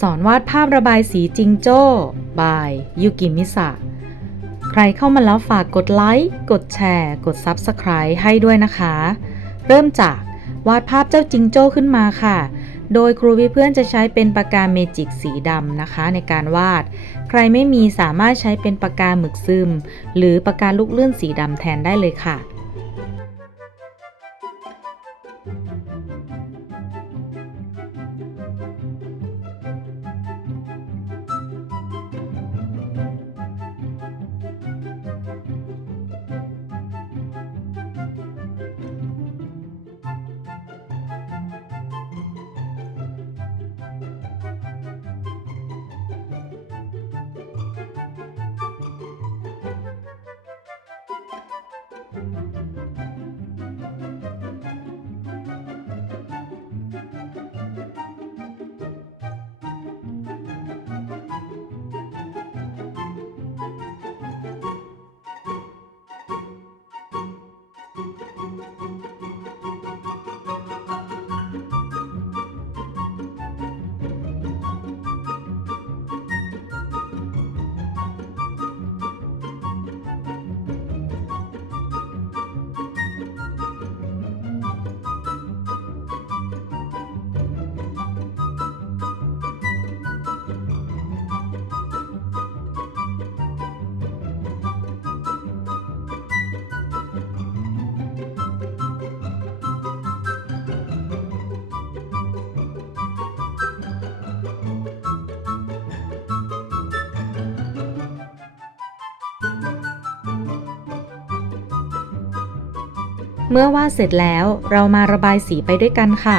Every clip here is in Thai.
สอนวาดภาพระบายสีจิงโจ้บายยูกิมิสะใครเข้ามาแล้วฝากกดไลค์ กดแชร์ กด Subscribe ให้ด้วยนะคะ เริ่มจากวาดภาพเจ้าจิงโจ้ขึ้นมาค่ะ โดยครูวิเพื่อนจะใช้เป็นปากกาเมจิกสีดำนะคะ ในการวาด ใครไม่มีสามารถใช้เป็นปากกาหมึกซึม หรือปากกาลูกเลื่อนสีดำแทนได้เลยค่ะ เมื่อวาดเสร็จแล้วเรามาระบายสีไปด้วยกันค่ะ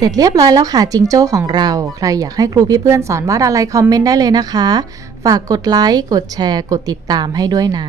เสร็จเรียบร้อยแล้วค่ะจิงโจ้ของเรา ใครอยากให้ครูพี่เพื่อนสอนวาดอะไรคอมเมนต์ได้เลยนะคะ ฝากกดไลค์ กดแชร์ กดติดตามให้ด้วยนะ